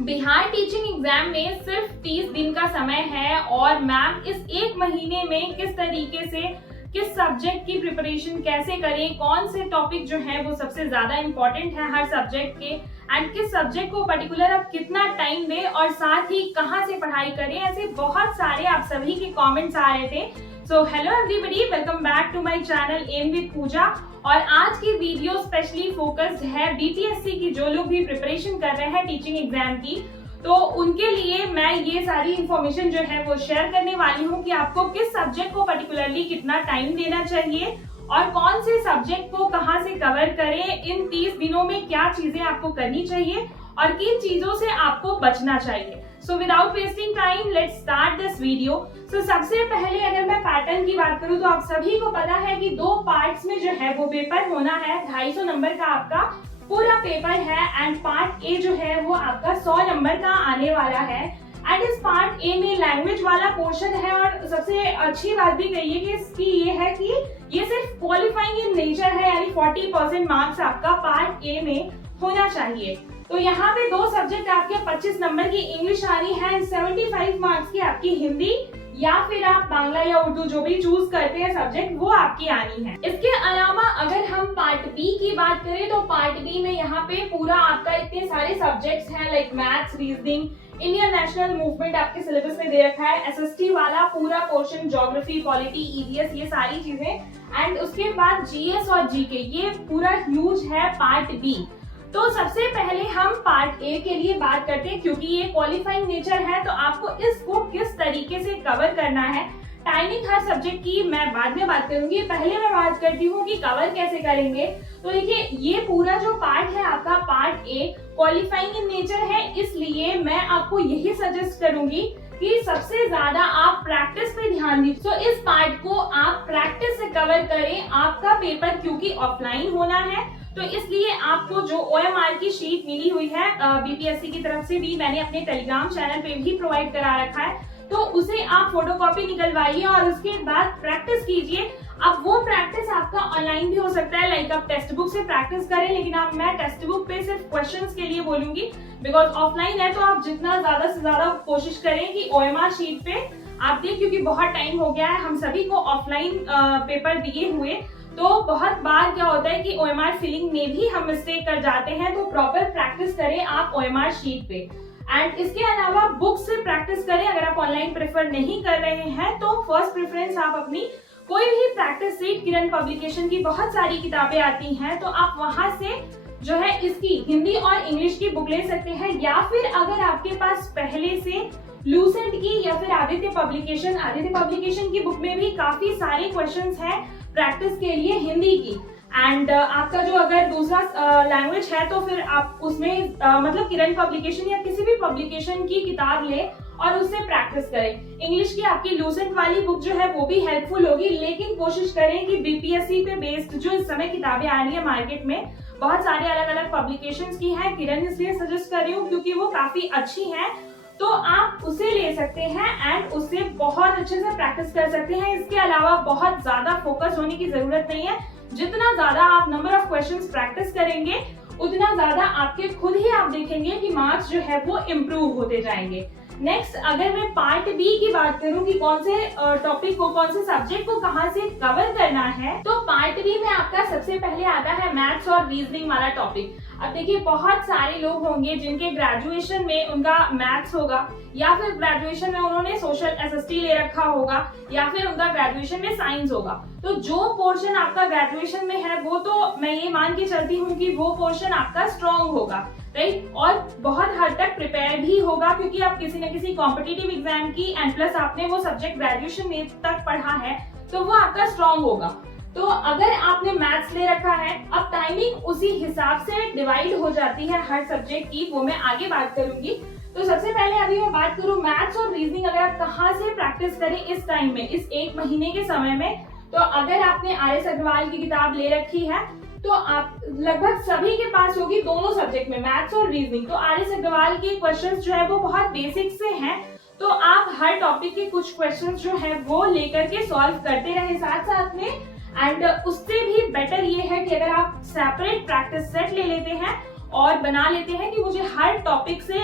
Bihar teaching exam में सिर्फ 30 दिन का समय है और मैम इस एक महीने में किस तरीके से किस सब्जेक्ट की प्रिपरेशन कैसे करें, कौन से टॉपिक जो है वो सबसे ज्यादा इम्पोर्टेंट है हर सब्जेक्ट के, एंड किस सब्जेक्ट को पर्टिकुलर अब कितना टाइम दे और साथ ही कहाँ से पढ़ाई करें, ऐसे बहुत सारे आप सभी के कमेंट्स आ रहे थे। So hello everybody, welcome back to my channel M with Pooja. और आज की वीडियो स्पेशली फोकस्ड है बीपीएससी की जो लोग भी प्रिपरेशन कर रहे हैं टीचिंग एग्जाम की, तो उनके लिए मैं ये सारी इंफॉर्मेशन जो है वो शेयर करने वाली हूँ कि आपको किस सब्जेक्ट को पर्टिकुलरली कितना टाइम देना चाहिए और कौन से सब्जेक्ट को कहाँ से कवर करें, इन 30 दिनों में क्या चीजें आपको करनी चाहिए और किन चीजों से आपको बचना चाहिए। So without wasting time let's start this video. So सबसे पहले अगर मैं पैटर्न की बात करूं तो आप सभी को पता है कि 2 पार्ट्स में जो है वो पेपर होना है। 250 नंबर का आपका पूरा पेपर है एंड पार्ट ए जो है वो आपका 100 नंबर का आने वाला है। एंड इस पार्ट ए में लैंग्वेज वाला पोर्शन है और सबसे अच्छी बात भी कहिए कि इसकी ये है कि ये सिर्फ क्वालिफाइंग इन नेचर है, यानी 40% मार्क्स आपका पार्ट ए में होना चाहिए। तो यहाँ पे 2 सब्जेक्ट आपके 25 नंबर की इंग्लिश आ रही है, 75 मार्क्स की आपकी हिंदी या फिर आप बांग्ला या उर्दू जो भी चूज करते हैं सब्जेक्ट वो आपकी आनी है। इसके अलावा अगर हम पार्ट बी की बात करें तो पार्ट बी में यहाँ पे पूरा आपका इतने सारे सब्जेक्ट्स हैं like maths, reasoning, Indian national movement आपके सिलेबस में दे रखा है, एसएसटी वाला पूरा पोर्शन, ज्योग्राफी, पॉलिटी, ईवीएस, ये सारी चीजें एंड उसके बाद जीएस और जीके, ये पूरा ह्यूज है पार्ट बी। तो सबसे पहले हम पार्ट ए के लिए बात करते हैं क्योंकि ये क्वालिफाइंग नेचर है, तो आपको इसको किस तरीके से कवर करना है। टाइमिंग हर सब्जेक्ट की मैं बाद में बात करूंगी, पहले मैं बात करती हूँ कि कवर कैसे करेंगे। तो देखिए ये पूरा जो पार्ट है आपका part A qualifying in nature है, इसलिए मैं आपको यही सजेस्ट करूंगी कि सबसे ज्यादा आप प्रैक्टिस पे ध्यान दीजिए। तो इस पार्ट को आप प्रैक्टिस से कवर करें। आपका पेपर क्योंकि ऑफलाइन होना है तो इसलिए आपको जो ओएमआर की शीट मिली हुई है बीपीएससी की तरफ से भी मैंने अपने टेलीग्राम चैनल पे भी प्रोवाइड करा रखा है, तो उसे आप फोटोकॉपी निकलवाइए और उसके बाद प्रैक्टिस कीजिए। अब वो प्रैक्टिस आपका ऑनलाइन भी हो सकता है, लाइक आप टेक्स्ट बुक से प्रैक्टिस करें, लेकिन अब मैं टेक्स्ट बुक पे सिर्फ क्वेश्चंस के लिए बोलूंगी बिकॉज ऑफलाइन है। तो आप जितना ज्यादा से ज्यादा कोशिश करें कि ओएमआर शीट पे आप दें, क्योंकि बहुत टाइम हो गया है हम सभी को ऑफलाइन पेपर दिए हुए, तो बहुत बार क्या होता है कि ओएमआर फिलिंग में भी हम मिस्टेक कर जाते हैं। तो प्रॉपर प्रैक्टिस करें आप ओएमआर शीट पे एंड इसके अलावा बुक से प्रैक्टिस करें। अगर आप ऑनलाइन प्रेफर नहीं कर रहे हैं तो फर्स्ट प्रेफरेंस आप अपनी कोई भी प्रैक्टिस सीट, किरण पब्लिकेशन की बहुत सारी किताबें आती हैं, तो आप वहां से जो है इसकी हिंदी और इंग्लिश की बुक ले सकते हैं, या फिर अगर आपके पास पहले से लूसेंट की या फिर आदित्य पब्लिकेशन की बुक में भी काफी सारे क्वेश्चंस हैं प्रैक्टिस के लिए हिंदी की। एंड आपका जो अगर दूसरा लैंग्वेज है तो फिर आप उसमें मतलब किरण पब्लिकेशन या किसी भी पब्लिकेशन की किताब ले और उससे प्रैक्टिस करें। इंग्लिश की आपकी लूसेंट वाली बुक जो है वो भी हेल्पफुल होगी, लेकिन कोशिश करें कि बीपीएससी पे बेस्ड जो इस समय किताबें आ रही है मार्केट में बहुत सारे अलग अलग पब्लिकेशंस की है, किरण इसलिए सजेस्ट कर रही हूँ क्योंकि वो काफी अच्छी है, तो आप उसे ले सकते हैं एंड उससे बहुत अच्छे से प्रैक्टिस कर सकते हैं। इसके अलावा बहुत ज्यादा फोकस होने की जरूरत नहीं है, जितना ज्यादा आप नंबर ऑफ क्वेश्चंस प्रैक्टिस करेंगे उतना ज्यादा आपके खुद ही आप देखेंगे कि मार्क्स जो है वो इम्प्रूव होते जाएंगे। नेक्स्ट अगर मैं पार्ट बी की बात करूं कि कौन से टॉपिक को, कौन से सब्जेक्ट को कहां से कवर करना है, तो पार्ट बी में आपका सबसे पहले आता है मैथ्स और रीजनिंग वाला टॉपिक। अब देखिए बहुत सारे लोग होंगे जिनके ग्रेजुएशन में उनका मैथ्स होगा या फिर ग्रेजुएशन में उन्होंने सोशल एसएसटी ले रखा होगा या फिर उनका ग्रेजुएशन में साइंस होगा। तो जो पोर्शन आपका ग्रेजुएशन में है वो तो मैं ये मान के चलती हूँ कि वो पोर्शन आपका स्ट्रॉन्ग होगा, राइट, और बहुत हद तक प्रिपेयर भी होगा क्योंकि आप किसी न किसी कॉम्पिटिटिव एग्जाम की एंड प्लस आपने वो सब्जेक्ट ग्रेजुएशन में तक पढ़ा है तो वो आपका स्ट्रॉन्ग होगा। तो अगर आपने मैथ्स ले रखा है, अब टाइमिंग उसी हिसाब से डिवाइड हो जाती है हर सब्जेक्ट की, वो मैं आगे बात करूंगी। तो सबसे पहले अभी मैं बात करूं मैथ्स और रीजनिंग अगर आप कहाँ से प्रैक्टिस करें इस टाइम में, इस एक महीने के समय में, तो अगर आपने आर.एस. अग्रवाल की किताब ले रखी है तो आप लगभग सभी के पास होगी दोनों सब्जेक्ट में मैथ्स और रीजनिंग। तो आर.एस. अग्रवाल के क्वेश्चंस जो है वो बहुत बेसिक से हैं, तो आप हर टॉपिक के कुछ क्वेश्चंस जो है वो लेकर के सॉल्व करते रहे साथ साथ में। एंड उससे भी बेटर ये है कि अगर आप सेपरेट प्रैक्टिस सेट ले लेते हैं और बना लेते हैं कि मुझे हर टॉपिक से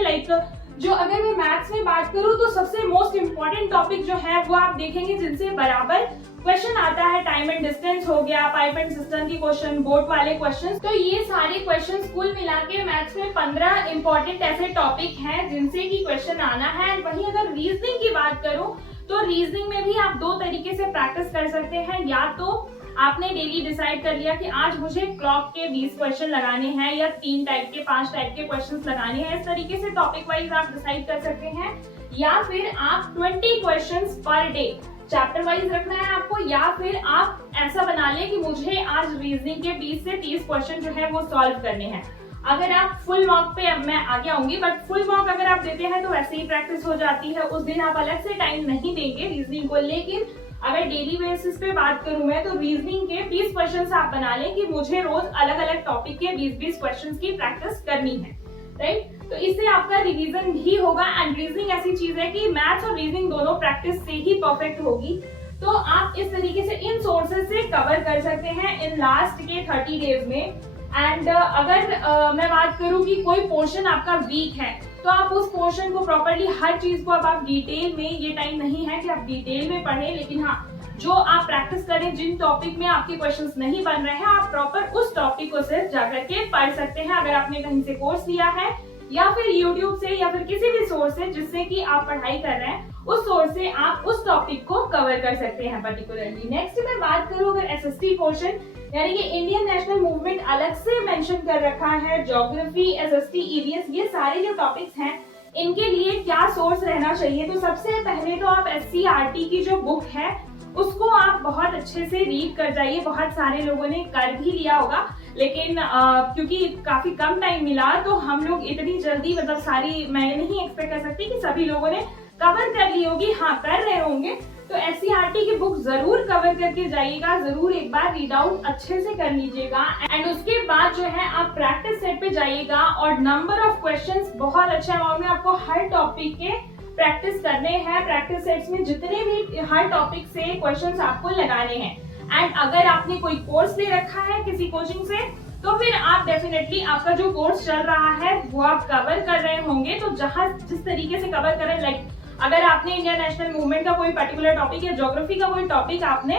जो अगर मैं मैथ्स में बात करूं तो सबसे मोस्ट इम्पोर्टेंट टॉपिक जो है वो आप देखेंगे जिनसे बराबर क्वेश्चन आता है। टाइम एंड डिस्टेंस हो गया, पाइप एंड सिस्टम की क्वेश्चन, बोर्ड वाले क्वेश्चन, तो ये सारे क्वेश्चन कुल मिला के मैथ्स में 15 इंपॉर्टेंट ऐसे टॉपिक हैं जिनसे की क्वेश्चन आना है। वहीं अगर रीजनिंग की बात करूं तो रीजनिंग में भी आप 2 तरीके से प्रैक्टिस कर सकते हैं। या तो आपने डेली डिसाइड कर लिया कि आज मुझे क्लॉक के 20 क्वेश्चन लगाने हैं या 3 टाइप के 5 टाइप के क्वेश्चंस लगाने हैं, इस तरीके से टॉपिक वाइज आप डिसाइड कर सकते हैं। या फिर आप 20 questions per day chapter wise रखना है आपको, या फिर आप ऐसा बना लें कि मुझे आज रीजनिंग के 20 से 30 क्वेश्चन जो है वो सॉल्व करने हैं। अगर आप फुल मॉक पे, अब मैं आगे आऊंगी, बट फुल मॉक अगर आप देते हैं तो वैसे ही प्रैक्टिस हो जाती है, उस दिन आप अलग से टाइम नहीं देंगे रीजनिंग को। लेकिन अगर डेली बेसिस पे बात करूं मैं तो रीजनिंग के 20 क्वेश्चंस आप बना लें कि मुझे रोज अलग अलग टॉपिक के 20-20 क्वेश्चंस की प्रैक्टिस करनी है, राइट। तो इससे आपका रिवीजन भी होगा। एंड रीजनिंग ऐसी चीज है कि मैथ्स और रीजनिंग दोनों प्रैक्टिस से ही परफेक्ट होगी। तो आप इस तरीके से इन सोर्सेज से कवर कर सकते हैं इन लास्ट के 30 डेज में। एंड अगर मैं बात करूं कि कोई पोर्शन आपका वीक है तो आप उस पोर्शन को प्रॉपर्ली, हर चीज को अब आप डिटेल में, ये टाइम नहीं है कि आप डिटेल में पढ़ें, लेकिन हाँ जो आप प्रैक्टिस करें, जिन टॉपिक में आपके क्वेश्चंस नहीं बन रहे हैं आप प्रॉपर उस टॉपिक को सिर्फ जाकर के पढ़ सकते हैं। अगर आपने कहीं से कोर्स लिया है या फिर YouTube से या फिर किसी भी सोर्स से जिससे कि आप पढ़ाई कर रहे हैं, उस सोर्स से आप उस टॉपिक को कवर कर सकते हैं पर्टिकुलरली। नेक्स्ट मैं बात करूं अगर SST पोर्शन, यानी कि इंडियन नेशनल मूवमेंट अलग से मेंशन कर रखा है, ज्योग्राफी, SST, EVS, ये सारे जो टॉपिक्स हैं इनके लिए क्या सोर्स रहना चाहिए। तो सबसे पहले तो आप SCERT की जो बुक है उसको आप बहुत अच्छे से रीड कर जाइए। बहुत सारे लोगों ने कर भी लिया होगा, लेकिन क्योंकि काफी कम टाइम मिला तो हम लोग इतनी जल्दी, मतलब सारी मैं नहीं एक्सपेक्ट कर सकती कि सभी लोगों ने कवर कर ली होगी। हाँ, कर रहे होंगे तो SCERT की बुक जरूर कवर करके जाइएगा, जरूर एक बार रीड आउट अच्छे से कर लीजिएगा। एंड उसके बाद जो है आप प्रैक्टिस सेट पे जाइएगा और नंबर ऑफ क्वेश्चंस बहुत अच्छे अमाउंट में आपको हर टॉपिक के प्रैक्टिस करने हैं। प्रैक्टिस सेट्स में जितने भी हर टॉपिक से क्वेश्चंस आपको लगाने हैं। एंड अगर आपने कोई कोर्स ले रखा है किसी कोचिंग से तो फिर आप डेफिनेटली आपका जो कोर्स चल रहा है वो आप कवर कर रहे होंगे। तो जहां जिस तरीके से कवर कर रहे हैं, लाइक अगर आपने इंडियन नेशनल मूवमेंट का कोई पर्टिकुलर टॉपिक या ज्योग्राफी का कोई टॉपिक आपने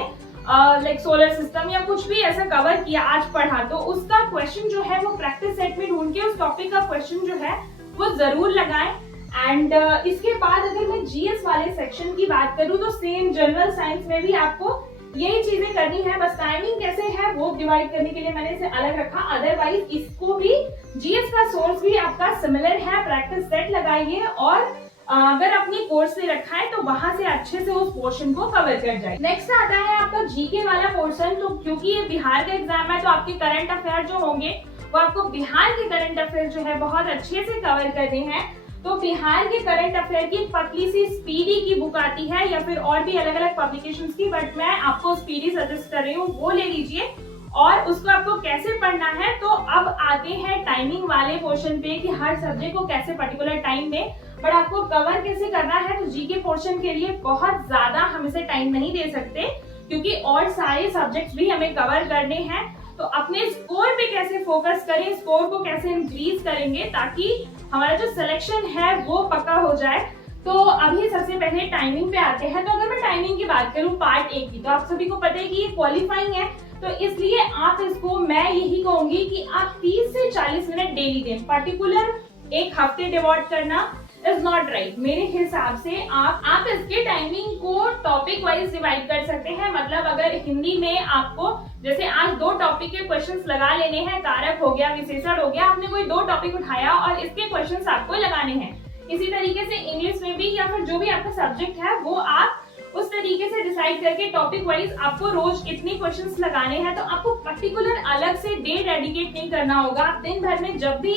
लाइक सोलर सिस्टम या कुछ भी ऐसा कवर किया, आज पढ़ा, तो उसका क्वेश्चन जो है वो प्रैक्टिस सेट में ढूंढ के उस टॉपिक का क्वेश्चन जो है वो जरूर लगाएं। एंड इसके बाद अगर मैं GS वाले सेक्शन की बात करूं तो सेम जनरल साइंस में भी आपको यही चीजें करनी है, बस टाइमिंग कैसे है वो डिवाइड करने के लिए मैंने इसे अलग रखा। अदरवाइज इसको भी GS का सोर्स भी आपका सिमिलर है, प्रैक्टिस सेट लगाइए और अगर आपने कोर्स ले रखा है तो वहां से अच्छे से उस पोर्शन को कवर कर जाए। नेक्स्ट आता है आपका GK वाला पोर्शन। तो क्योंकि ये बिहार का एग्जाम है तो आपके करंट अफेयर जो होंगे वो आपको बिहार के करंट अफेयर जो है बहुत अच्छे से कवर करने हैं। तो बिहार के करंट अफेयर की पतली सी स्पीडी की बुक आती है या फिर और भी अलग अलग पब्लिकेशंस की, बट मैं आपको स्पीडी सजेस्ट कर रही हूँ, वो ले लीजिए। और उसको आपको कैसे पढ़ना है, तो अब आते हैं टाइमिंग वाले पोर्शन पे कि हर सब्जेक्ट को कैसे पर्टिकुलर टाइम दें, बट आपको कवर कैसे करना है। तो GK पोर्शन के लिए बहुत ज्यादा हम इसे टाइम नहीं दे सकते क्योंकि और सारे सब्जेक्ट्स भी हमें कवर करने हैं। तो अपने स्कोर पे कैसे फोकस करें, स्कोर को कैसे इंक्रीज करेंगे ताकि हमारा जो सिलेक्शन है वो पक्का हो जाए। तो अभी सबसे पहले टाइमिंग पे आते हैं। तो अगर मैं टाइमिंग की बात करूं पार्ट 1 की, तो आप सभी को पता है कि ये क्वालिफाइंग है, तो इसलिए आप इसको, मैं यही कहूंगी कि आप 30 से 40 मिनट डेली दें। पर्टिकुलर एक हफ्ते डिवोट करना इज नॉट राइट। मेरे हिसाब से आप इसके टाइमिंग को टॉपिक वाइज डिवाइड कर सकते हैं। मतलब अगर हिंदी में आपको जैसे आज 2 टॉपिक के क्वेश्चंस लगा लेने हैं, कारक हो गया, विशेषण हो गया, आपने कोई 2 टॉपिक उठाया और इसके क्वेश्चंस आपको लगाने हैं। इसी तरीके से इंग्लिश में भी या फिर जो भी आपका सब्जेक्ट है वो आप उस तरीके से डिसाइड करके टॉपिक वाइज आपको रोज इतने क्वेश्चंस लगाने हैं। तो आपको पर्टिकुलर अलग से डे डेडिकेट नहीं करना होगा। आप दिन भर में जब भी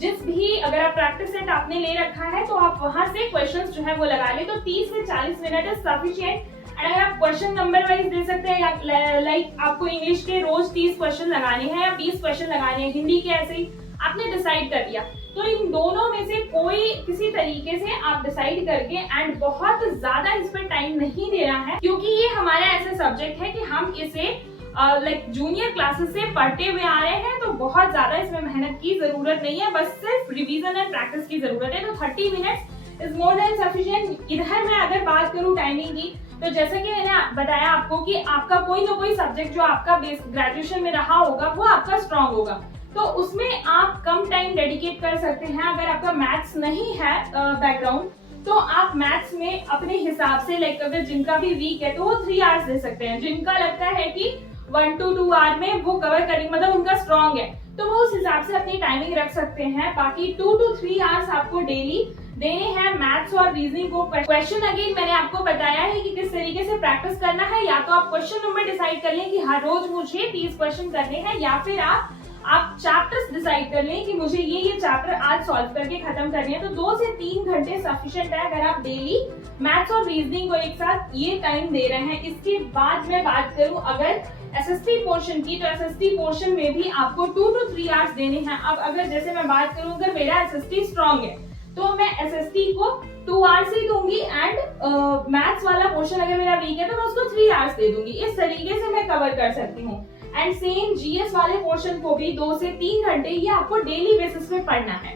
जिस भी अगर आप प्रैक्टिस सेट आपने ले रखा है तो आप वहां से क्वेश्चंस जो है वो लगा ले। तो 30 से 40 मिनट इज सफिशिएंट। एंड अगर आप क्वेश्चन नंबर वाइज दे सकते हैं, लाइक आपको इंग्लिश के रोज 30 क्वेश्चन लगाने हैं या 20 क्वेश्चन लगाने हैं, हिंदी के ऐसे ही आपने डिसाइड कर लिया। तो इन दोनों में से कोई किसी तरीके से आप डिसाइड करके, एंड बहुत ज्यादा इस पर टाइम नहीं देना है क्योंकि ये हमारा ऐसा सब्जेक्ट है कि हम इसे लाइक जूनियर क्लासेस से पढ़ते हुए आ रहे हैं, तो बहुत ज्यादा इसमें मेहनत की जरूरत नहीं है, बस सिर्फ रिवीजन एंड प्रैक्टिस की जरूरत है। तो 30 minutes is more than sufficient. इधर मैं अगर बात करूं टाइमिंग की, तो जैसा कि मैंने बताया आपको कि आपका कोई ना कोई सब्जेक्ट जो आपका बेस ग्रेजुएशन में रहा होगा वो आपका स्ट्रांग होगा, तो उसमें आप कम टाइम डेडिकेट कर सकते हैं। अगर आपका मैथ्स नहीं है बैकग्राउंड, तो आप मैथ्स में अपने हिसाब से लाइक अगर जिनका भी वीक है तो वो 3 आवर्स दे सकते हैं। जिनका लगता है कि 1 to 2 आवर में वो कवर करेंगे, मतलब उनका स्ट्रांग है, तो वो उस हिसाब से अपनी टाइमिंग रख सकते हैं। बाकी 2 to 3 आवर्स आपको डेली देने हैं मैथ्स और रीजनिंग को। क्वेश्चन अगेन मैंने आपको बताया है कि किस तरीके से प्रैक्टिस करना है। या तो आप क्वेश्चन नंबर डिसाइड कर लें कि हर रोज मुझे 30 क्वेश्चन करने हैं, या फिर आप चैप्टर्स डिसाइड कर लें कि मुझे ये चैप्टर आज सॉल्व करके खत्म करने हैं। तो 2 से 3 घंटे सफिशिएंट है अगर आप डेली मैथ्स और रीजनिंग को एक साथ ये टाइम दे रहे हैं। इसके बाद मैं बात करूं अगर एसएसटी पोर्शन की, तो एसएसटी पोर्शन में भी आपको 2 to 3 आवर्स देने हैं। अब अगर जैसे मैं बात करूं, अगर मेरा एसएसटी स्ट्रांग है तो मैं एसएसटी को 2 आवर्स ही दूंगी, एंड मैथ्स वाला पोर्शन अगर मेरा वीक है तो मैं उसको 3 आवर्स दे दूंगी। इस तरीके से मैं कवर कर सकती हूँ। एंड सेम जीएस वाले पोर्शन को भी 2 से 3 घंटे ये आपको डेली बेसिस पे पढ़ना है।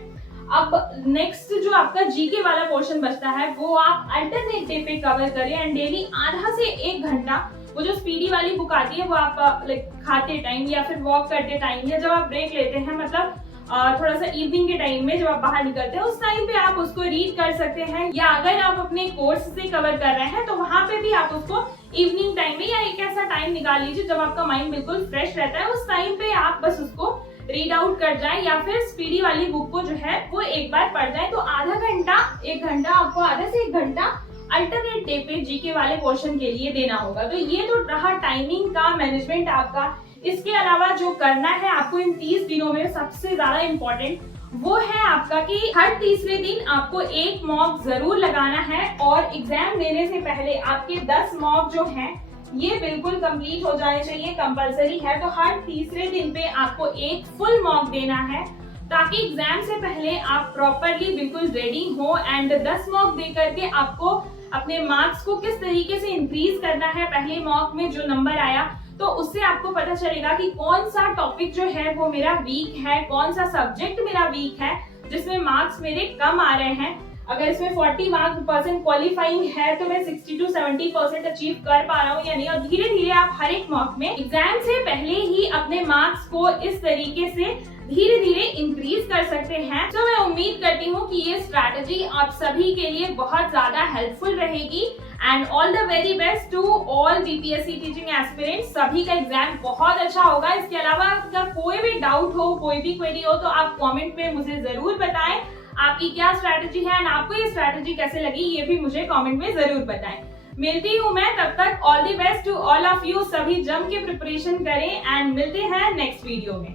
अब नेक्स्ट जो आपका जीके वाला पोर्शन बचता है वो आप अल्टरनेट डे पे कवर करें, एंड डेली आधा से 1 घंटा वो जो स्पीडी वाली बुक आती है वो आप लाइक खाते टाइम या फिर वॉक करते टाइम या जब आप ब्रेक लेते हैं, मतलब थोड़ा सा इवनिंग के टाइम में जब आप बाहर निकलते हैं उस टाइम पे आप उसको रीड कर सकते हैं। या अगर आप अपने कोर्स से कवर कर रहे हैं तो वहां पे भी आप उसको इवनिंग टाइम में या एक ऐसा टाइम निकाल लीजिए जब आपका माइंड बिल्कुल फ्रेश रहता है, उस टाइम पे आप बस उसको रीड आउट कर जाएं या फिर स्पीडी वाली बुक को जो है वो एक बार पढ़ जाएं। तो आधा घंटा 1 घंटा आपको आधा से 1 घंटा अल्टरनेट डे पे जीके वाले पोर्शन के लिए देना होगा। तो ये तो रहा टाइमिंग का मैनेजमेंट आपका। इसके अलावा जो करना है आपको इन 30 दिनों में सबसे ज्यादा इम्पोर्टेंट वो है आपका कि हर तीसरे दिन आपको एक मॉक जरूर लगाना है, और एग्जाम देने से पहले आपके 10 मॉक जो हैं ये बिल्कुल कंप्लीट हो जाने चाहिए, कंपलसरी है। तो हर तीसरे दिन पे आपको एक फुल मॉक देना है ताकि एग्जाम से पहले आप प्रॉपरली बिल्कुल रेडी हो। एंड 10 मॉक दे करके आपको अपने मार्क्स को किस तरीके से इंक्रीज करना है, पहले मॉक में जो नंबर आया तो उससे आपको पता चलेगा कि कौन सा टॉपिक जो है वो मेरा वीक है, कौन सा सब्जेक्ट मेरा वीक है जिसमें मार्क्स मेरे कम आ रहे हैं। अगर इसमें 40% क्वालिफाइंग है तो मैं 60 to 70% अचीव कर पा रहा हूँ या नहीं। और धीरे धीरे आप हर एक मॉक में एग्जाम से पहले ही अपने मार्क्स को इस तरीके से धीरे धीरे इंक्रीज कर सकते हैं। तो मैं उम्मीद करती हूँ कि ये स्ट्रैटेजी आप सभी के लिए बहुत ज्यादा हेल्पफुल रहेगी। And all the very best to all BPSC teaching aspirants. सभी का एग्जाम बहुत अच्छा होगा। इसके अलावा अगर कोई भी डाउट हो, कोई भी क्वेरी हो तो आप कमेंट में मुझे जरूर बताएं आपकी क्या स्ट्रैटेजी है, एंड आपको ये स्ट्रैटेजी कैसे लगी ये भी मुझे कमेंट में जरूर बताएं। मिलती हूँ मैं, तब तक all the best to all of you. सभी जम के प्रिपरेशन करें एंड मिलते हैं नेक्स्ट वीडियो में।